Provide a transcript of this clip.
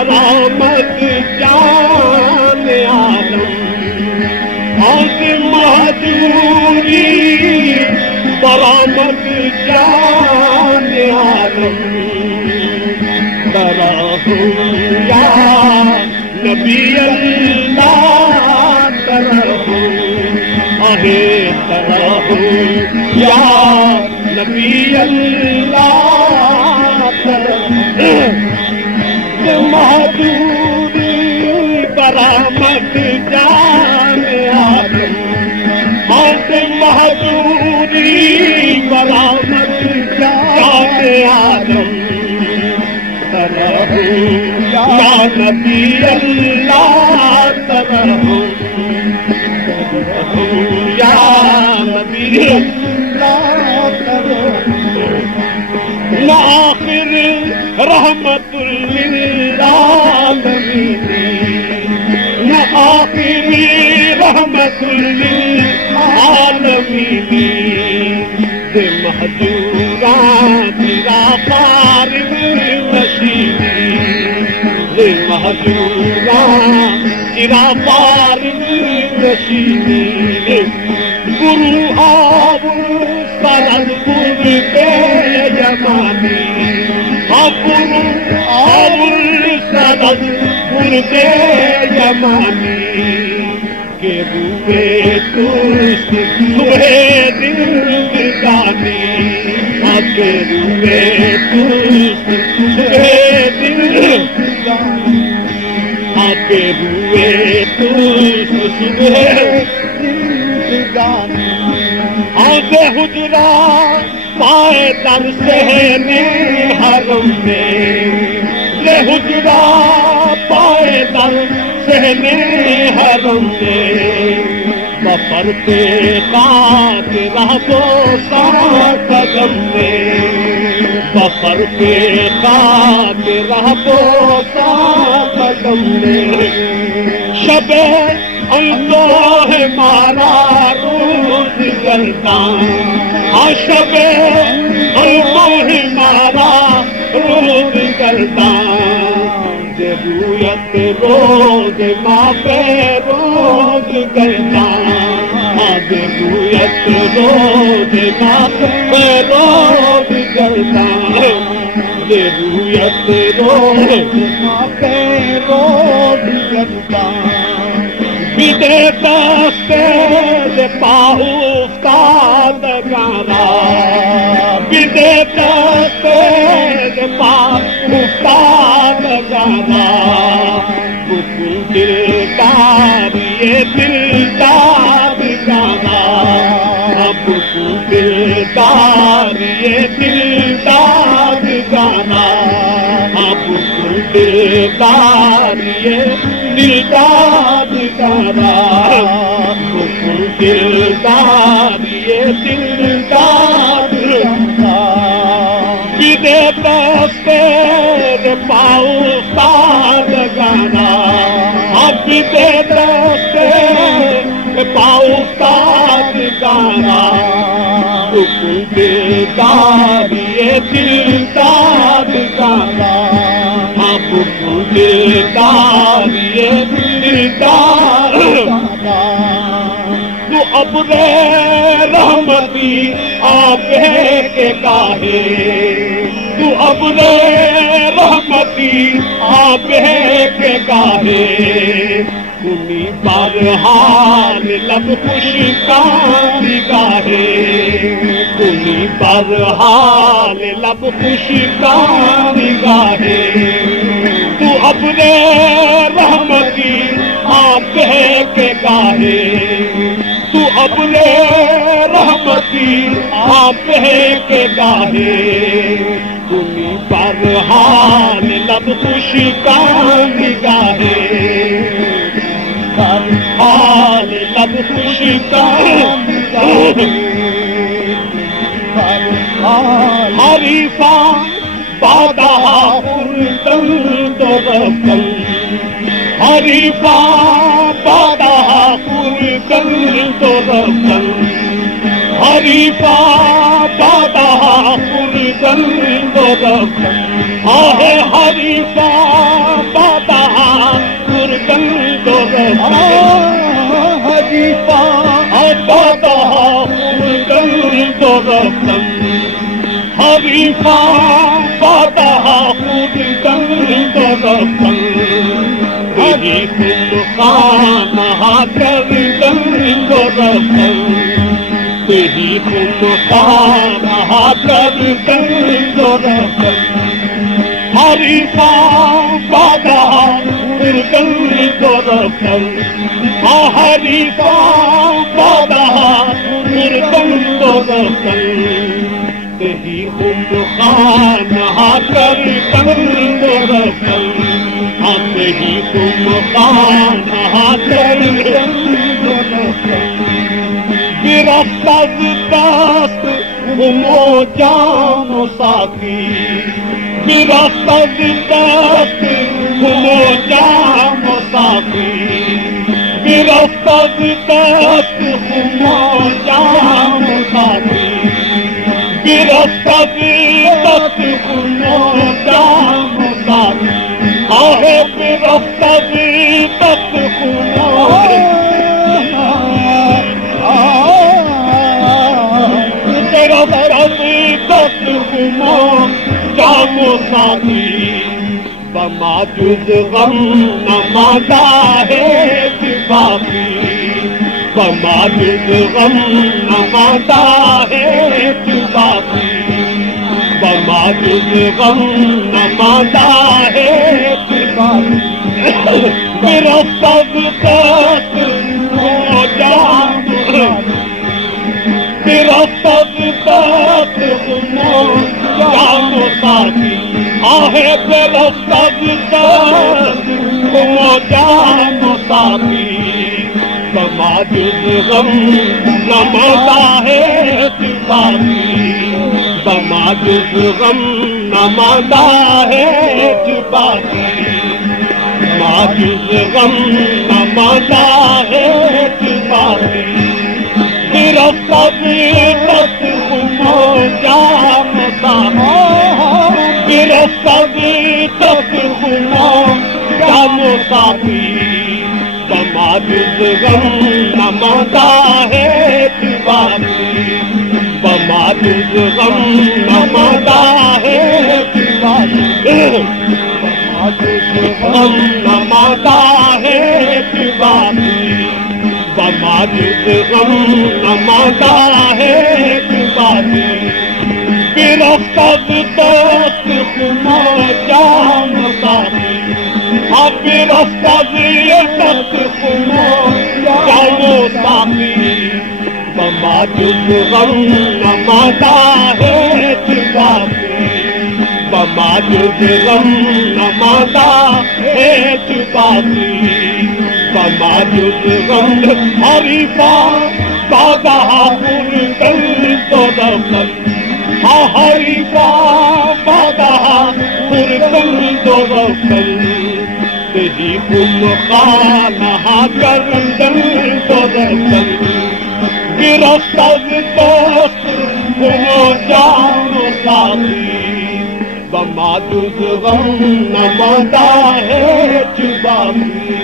बरामद जान आलम आज महजूरी बरामद जान आलम तरहूं या नबी अल्लाह तरहूं आहे तरहूं या नबी अल्लाह तरहूं महजूरी बरामद जान आलम आज महजूरी बरामद जान आलम तरहूं या नबी अल्लाह तरहूं या नबी अल्लाह तरहूं न आखिर रहमतुल लिल आलमीन न आखिरी रहमतुल लिल आलमीन से महजूरा तेरा फारिग नशीनी से महजूरा तेरा फारिग नशीनी गुरु आबुल सरदपुर के जमानी गुरु आबुल सरदपुर के जमानी के रूए तू सुबह जिंदगानी के रूए तू सुबह जिंदगानी के रूए तू सुबह जिंदगानी आगे हुजरा पाए दर सहने हरम में ले हुजरा पाए दर सहने हरम में बफर पे काट रहो सा कदम में बफर पे काट रहो सा कदम में शबे अल्लाह मारा रोज करता शबे अल्लाह मारा रोज करता जरूरत रोज मापे रोज करता जरूरत रोज मापे रोज करता जरूरत रोज मापे रोज करता बिदे दस्ते पाहू उस्ताद गाना बिदे दस्ते पाहू उस्ताद गाना बुकुल दिलदार ये दिलदार गाना बुकुल दिलदार ये दिलदार गाना बुकुल दिलदार ये दिलदार गाना बुकुल दिलदार ये दिलदार गाना बिदे दस्ते पाऊ उस्ताद गाना बिदे दस्ते पाऊ उस्ताद गाना बुकुल दिलदार ये दिलदार गाना बुकुल दिलदार ये दिलदार गाना तू अबरे रहमती आपे के काहे तू अबरे रहमती आपे के काहे कुनी पर हाल लब खुश कानी गाहे कुनी पर हाल लब खुश कानी गाहे तू अपने रहमती आप के गाहे तू अपने रहमती आप के गाहे कुनी पर हाल लब खुश कानी गाहे हरीफा बादा पुरतन दरकल हरीफा बादा पुरतन दरकल हरीफा बादा पुरतन दरकल आहे हरीफा बादा पुरतन दरकल हरीफा बादा पुरतन दरकल हरीफा बादा पुरतन दरकल तेरी खुमखाना करतन दरकल तेरी खुमखाना करतन दरकल हरीफा बादा पुरतन दरकल हरीफा बादा पुरतन दरकल तेरी खुमखाना करतन दरकल तेरी खुमखाना करतन दरकल गिरफ्तार दस्त घुमो जानो साथी गिरफ्तार दस्त घुमो जानो साथी गिरफ्तार दस्त घुमो जानो साथी गिरफ्तार दस्त घुमो जानो साथी आहे गिरफ्तार दस्त घुमो जामो साथी बमाजुद गम नमादा है बाकी बमाजुद गम नमादा है बाकी बमाजुद गम नमादा है बाकी मेरा सब तक हो जामो मेरा सब तक जानो साथी आहे मेरा सब तक जानो साथी बमाजुद गम नमादा है बाकी बमाजुद गम नमादा है बाकी बमाजुद गम नमादा है बाकी मेरा सब तक घुमो जानो साथी मेरा सब तक घुमो जानो साथी बमाजुद गम नमादा है बाकी बमाजुद गम नमादा है बाकी बमाजुद गम नमादा है बाकी बमाजुद गम नमादा है बाकी गिरफ्तार दस्त घुमो जानो साथी अब गिरफ्तार दस्त घुमो जानो साथी बमाजुद गम नमादा है बाकी बमाजुद गम नमादा है बाकी बमाजुद गम हरीफा बादा पुरतन दरकल हरीफा बादा पुरतन दरकल तेरी खुमखाना करतन दरकल गिरफ्तार दस्त घुमो जानो साथी बमाजुद गम नमादा है बाकी